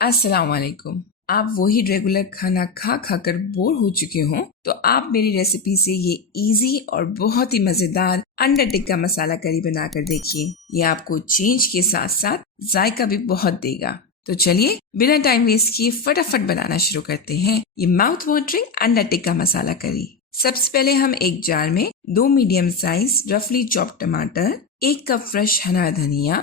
अस्सलाम वालेकुम। आप वही रेगुलर खाना खा खा कर बोर हो चुके हो तो आप मेरी रेसिपी से ये इजी और बहुत ही मजेदार अंडा टिक्का मसाला करी बनाकर देखिए। ये आपको चेंज के साथ साथ जायका भी बहुत देगा। तो चलिए बिना टाइम वेस्ट किए फटाफट बनाना शुरू करते हैं ये माउथ वाटरिंग अंडा टिक्का मसाला करी। सबसे पहले हम एक जार में 2 मीडियम साइज रफली चॉप टमाटर, 1 कप फ्रेश हरा धनिया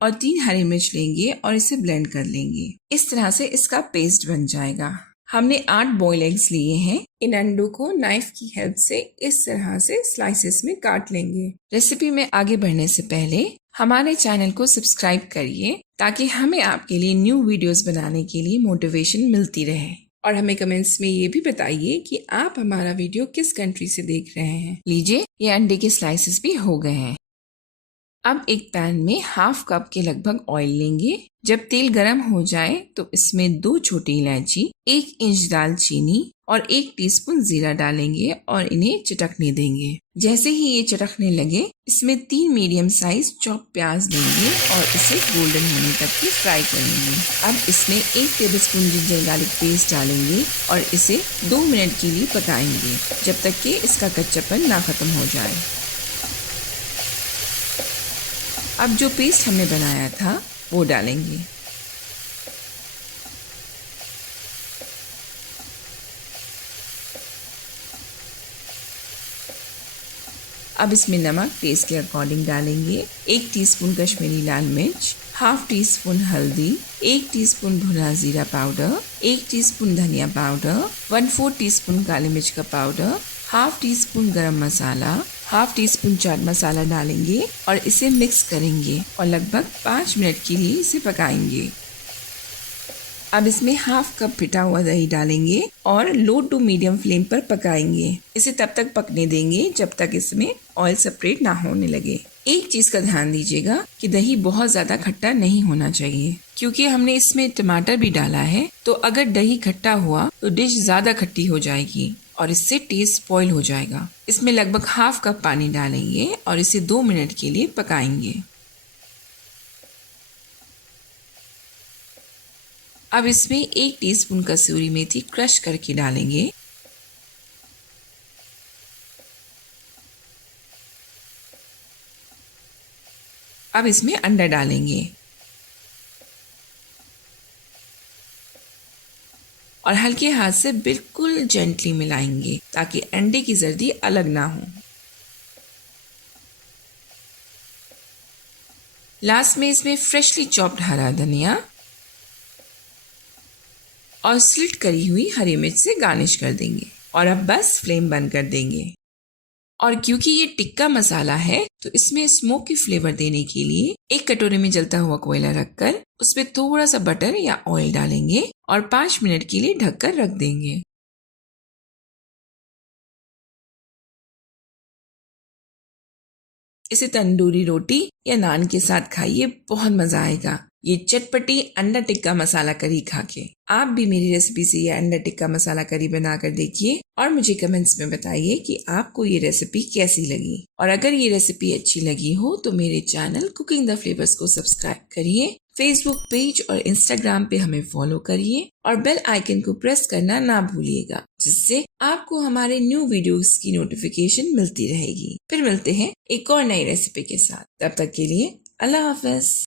और 3 हरी मिर्च लेंगे और इसे ब्लेंड कर लेंगे। इस तरह से इसका पेस्ट बन जाएगा। हमने 8 बॉयल एग्स लिए हैं। इन अंडों को नाइफ की हेल्प से इस तरह से स्लाइसेस में काट लेंगे। रेसिपी में आगे बढ़ने से पहले हमारे चैनल को सब्सक्राइब करिए ताकि हमें आपके लिए न्यू वीडियोस बनाने के लिए मोटिवेशन मिलती रहे। और हमें कमेंट्स में ये भी बताइए कि आप हमारा वीडियो किस कंट्री से देख रहे हैं। लीजिए ये अंडे के स्लाइसेस भी हो गए हैं। अब एक पैन में हाफ कप के लगभग ऑयल लेंगे। जब तेल गर्म हो जाए तो इसमें 2 छोटी इलायची, 1 इंच दालचीनी और 1 टीस्पून जीरा डालेंगे और इन्हें चटकने देंगे। जैसे ही ये चटकने लगे इसमें 3 मीडियम साइज चॉप प्याज देंगे और इसे गोल्डन होने तक की फ्राई करेंगे। अब इसमें 1 टेबलस्पून जिंजर गार्लिक पेस्ट डालेंगे और इसे 2 मिनट के लिए पकाएंगे जब तक कि इसका कच्चापन ना खत्म हो जाए। अब जो पेस्ट हमने बनाया था वो डालेंगे। अब इसमें नमक टेस्ट के अकॉर्डिंग डालेंगे। 1 टीस्पून कश्मीरी लाल मिर्च, हाफ टी स्पून हल्दी, 1 टीस्पून भुना जीरा पाउडर, 1 टीस्पून धनिया पाउडर, 1/4 टीस्पून काली मिर्च का पाउडर, हाफ टी स्पून गरम मसाला, half tea spoon chaat masala डालेंगे और इसे मिक्स करेंगे और लगभग 5 मिनट के लिए इसे पकाएंगे। अब इसमें हाफ कप पिटा हुआ दही डालेंगे और लो टू मीडियम फ्लेम पर पकाएंगे। इसे तब तक पकने देंगे जब तक इसमें ऑयल सेपरेट ना होने लगे। एक चीज का ध्यान दीजिएगा कि दही बहुत ज्यादा खट्टा नहीं होना चाहिए क्योंकि हमने इसमें टमाटर भी डाला है। तो अगर दही खट्टा हुआ तो डिश ज्यादा खट्टी हो जाएगी और इससे टेस्ट स्पॉइल हो जाएगा। इसमें लगभग हाफ कप पानी डालेंगे और इसे 2 मिनट के लिए पकाएंगे। अब इसमें 1 टीस्पून कसूरी मेथी क्रश करके डालेंगे। अब इसमें अंडा डालेंगे और हल्के हाथ से बिल्कुल जेंटली मिलाएंगे ताकि अंडे की जर्दी अलग ना हो। लास्ट में इसमें फ्रेशली चॉप्ड हरा धनिया और स्लिट करी हुई हरी मिर्च से गार्निश कर देंगे और अब बस फ्लेम बंद कर देंगे। और क्योंकि ये टिक्का मसाला है तो इसमें स्मोकी फ्लेवर देने के लिए एक कटोरे में जलता हुआ कोयला रखकर उसमें थोड़ा सा बटर या ऑयल डालेंगे और 5 मिनट के लिए ढककर रख देंगे। इसे तंदूरी रोटी या नान के साथ खाइए, बहुत मजा आएगा ये चटपटी अंडा टिक्का मसाला करी खा के। आप भी मेरी रेसिपी से ये अंडा टिक्का मसाला करी बनाकर देखिए और मुझे कमेंट्स में बताइए कि आपको ये रेसिपी कैसी लगी। और अगर ये रेसिपी अच्छी लगी हो तो मेरे चैनल कुकिंग द फ्लेवर्स को सब्सक्राइब करिए, फेसबुक पेज और इंस्टाग्राम पे हमें फॉलो करिए और बेल आइकन को प्रेस करना ना भूलिएगा जिससे आपको हमारे न्यू वीडियोस की नोटिफिकेशन मिलती रहेगी। फिर मिलते हैं एक और नई रेसिपी के साथ। तब तक के लिए अल्लाह हाफिज।